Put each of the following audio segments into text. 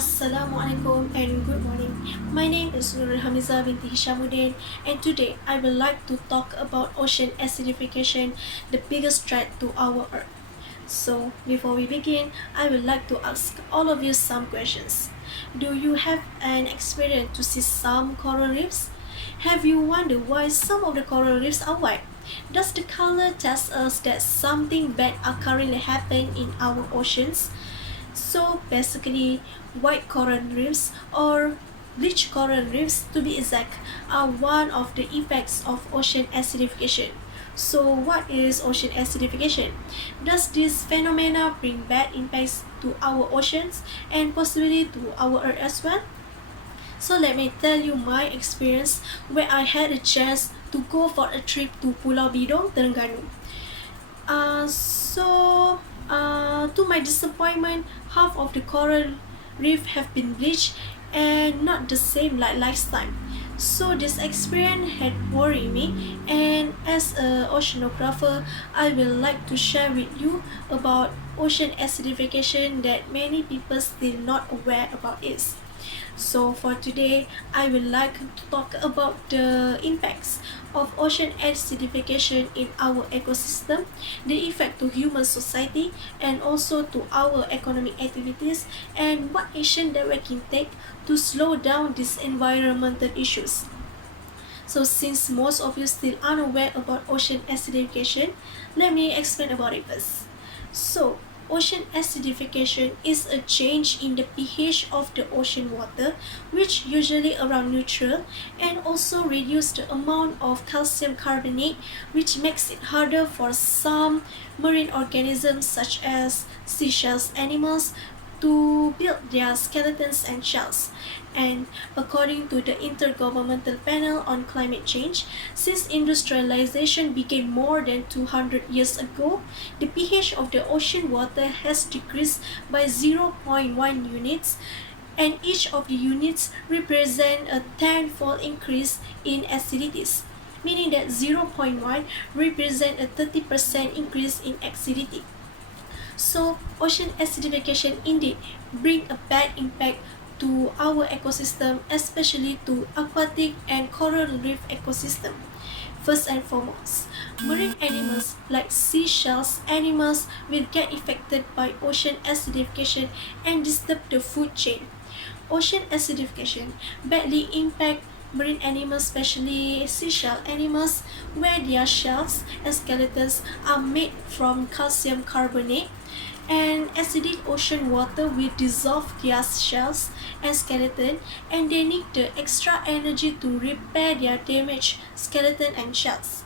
Assalamualaikum and good morning. My name is Nur Hamiza binti Hishamuddin, and today I would like to talk about ocean acidification, the biggest threat to our Earth. So, before we begin, I would like to ask all of you some questions. Do you have an experience to see some coral reefs? Have you wondered why some of the coral reefs are white? Does the color tell us that something bad are currently happening in our oceans? So basically, white coral reefs or bleached coral reefs to be exact are one of the effects of ocean acidification. So what is ocean acidification? Does this phenomena bring bad impacts to our oceans and possibly to our Earth as well? So let me tell you my experience where I had a chance to go for a trip to Pulau Bidong, Terengganu. To my disappointment, half of the coral reef have been bleached and not the same like last time. So this experience had worried me, and as an oceanographer, I will like to share with you about ocean acidification that many people still not aware about it. So for today, I would like to talk about the impacts of ocean acidification in our ecosystem, the effect to human society, and also to our economic activities, and what action that we can take to slow down these environmental issues. So since most of you still unaware about ocean acidification, let me explain about it first. So, ocean acidification is a change in the pH of the ocean water, which usually around neutral, and also reduce the amount of calcium carbonate, which makes it harder for some marine organisms such as seashells animals to build their skeletons and shells. And according to the Intergovernmental Panel on Climate Change, since industrialization began more than 200 years ago, the pH of the ocean water has decreased by 0.1 units, and each of the units represent a tenfold increase in acidities, meaning that 0.1 represent a 30% increase in acidity. So ocean acidification indeed bring a bad impact to our ecosystem, especially to aquatic and coral reef ecosystem. First and foremost, marine animals like seashells animals will get affected by ocean acidification and disturb the food chain. Ocean acidification badly impact marine animals, especially seashell animals, where their shells and skeletons are made from calcium carbonate, and acidic ocean water will dissolve their shells and skeleton, and they need the extra energy to repair their damaged skeleton and shells.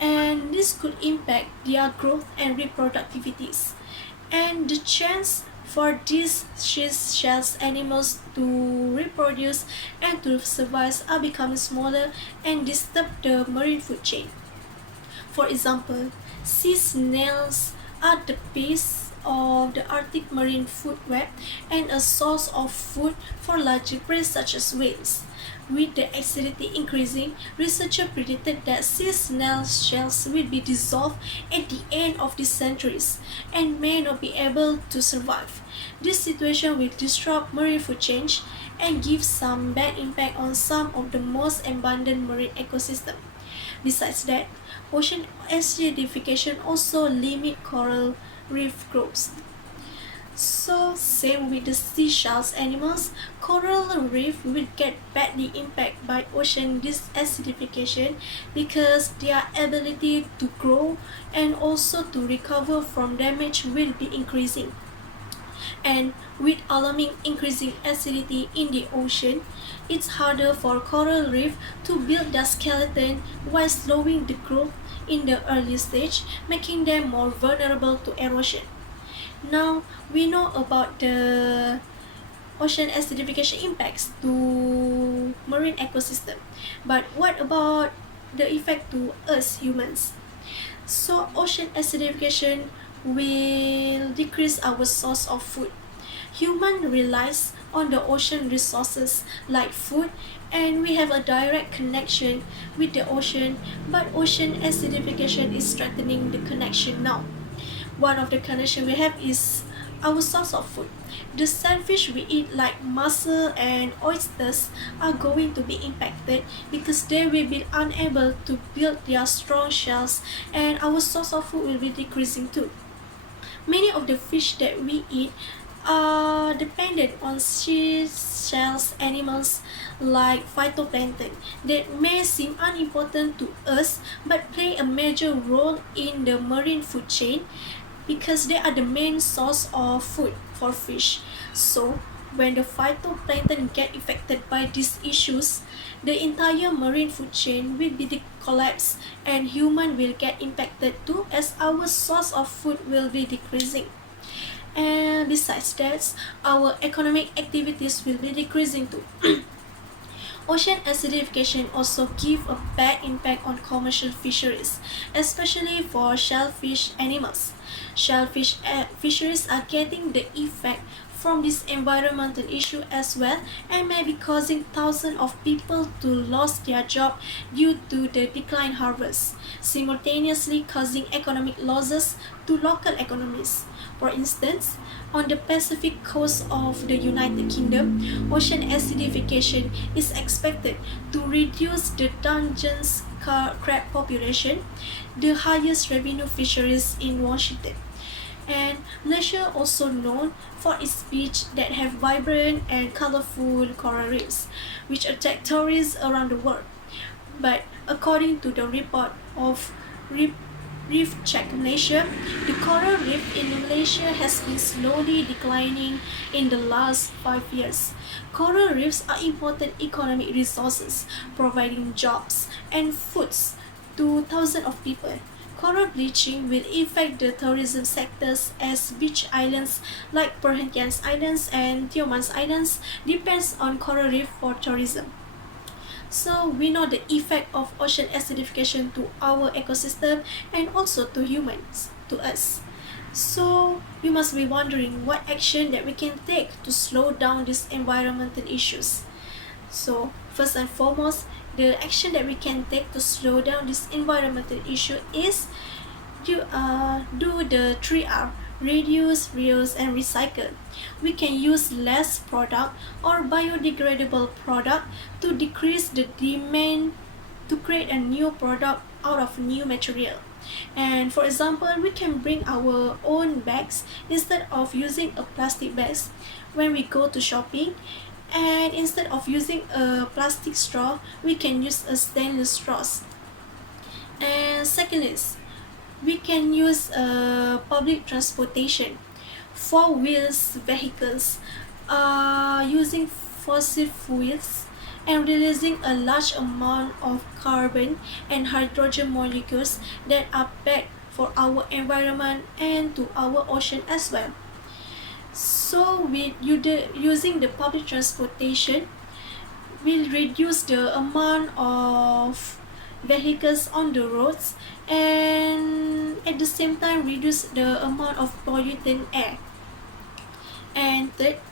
And this could impact their growth and reproductivities. And the chance for these shells animals to reproduce and to survive are becoming smaller and disturb the marine food chain. For example, sea snails are the base of the Arctic marine food web and a source of food for larger prey such as whales. With the acidity increasing, researchers predicted that sea snail shells will be dissolved at the end of the centuries and may not be able to survive. This situation will disrupt marine food chain and give some bad impact on some of the most abundant marine ecosystems. Besides that, ocean acidification also limit coral reef growth. So same with the seashells animals, coral reef will get badly impacted by ocean acidification because their ability to grow and also to recover from damage will be increasing. And with alarming increasing acidity in the ocean, it's harder for coral reef to build their skeleton while slowing the growth in the early stage, making them more vulnerable to erosion. Now we know about the ocean acidification impacts to marine ecosystem, but what about the effect to us humans? So ocean acidification will decrease our source of food. Human relies on the ocean resources like food, and we have a direct connection with the ocean, but ocean acidification is strengthening the connection now. One of the connection we have is our source of food. The shellfish we eat like mussel and oysters are going to be impacted because they will be unable to build their strong shells, and our source of food will be decreasing too. Many of the fish that we eat are dependent on shells animals like phytoplankton that may seem unimportant to us but play a major role in the marine food chain because they are the main source of food for fish. So, when the phytoplankton get affected by these issues, the entire marine food chain will be collapsed and human will get impacted too as our source of food will be decreasing. And besides that, our economic activities will be decreasing too. Ocean acidification also give a bad impact on commercial fisheries, especially for shellfish animals. Shellfish fisheries are getting the effect from this environmental issue as well and may be causing thousands of people to lose their job due to the decline harvest, simultaneously causing economic losses to local economies. For instance, on the Pacific coast of the United Kingdom, ocean acidification is expected to reduce the Dungeness crab population, the highest revenue fisheries in Washington. And Malaysia also known for its beaches that have vibrant and colorful coral reefs, which attract tourists around the world. But according to the report of Reef Check Malaysia, the coral reef in Malaysia has been slowly declining in the last 5 years. Coral reefs are important economic resources, providing jobs and foods to thousands of people. Coral bleaching will affect the tourism sectors as beach islands like Perhentian's Islands and Tioman's Islands depends on coral reef for tourism. So we know the effect of ocean acidification to our ecosystem and also to humans, to us. So you must be wondering what action that we can take to slow down these environmental issues. So first and foremost, the action that we can take to slow down this environmental issue is do the 3R: reduce, reuse, and recycle. We can use less product or biodegradable product to decrease the demand to create a new product out of new material. And for example, we can bring our own bags instead of using a plastic bags when we go to shopping. And instead of using a plastic straw, we can use a stainless straws. And second is, we can use public transportation. Four wheels vehicles using fossil fuels and releasing a large amount of carbon and hydrogen molecules that are bad for our environment and to our ocean as well. So with using the public transportation will reduce the amount of vehicles on the roads and at the same time reduce the amount of pollutant air. And third,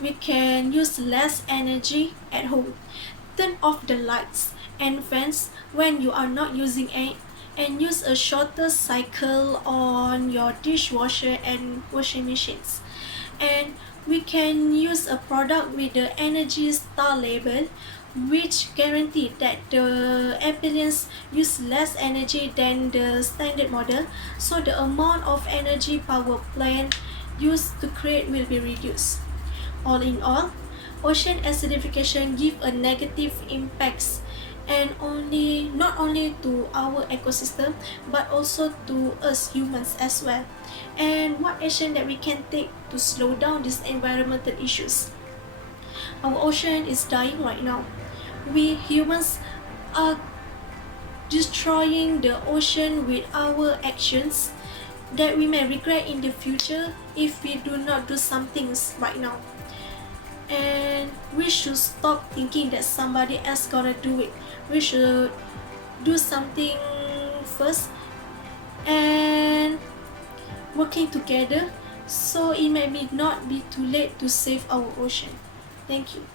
we can use less energy at home. Turn off the lights and fans when you are not using it and use a shorter cycle on your dishwasher and washing machines. And we can use a product with the Energy Star label which guarantee that the appliance use less energy than the standard model, so the amount of energy power plant used to create will be reduced. All in all, ocean acidification give a negative impacts and not only to our ecosystem but also to us humans as well. And what action that we can take to slow down these environmental issues? Our ocean is dying right now. We humans are destroying the ocean with our actions that we may regret in the future if we do not do some things right now. And we should stop thinking that somebody else gonna do it. We should do something first and working together so it may not be too late to save our ocean. Thank you.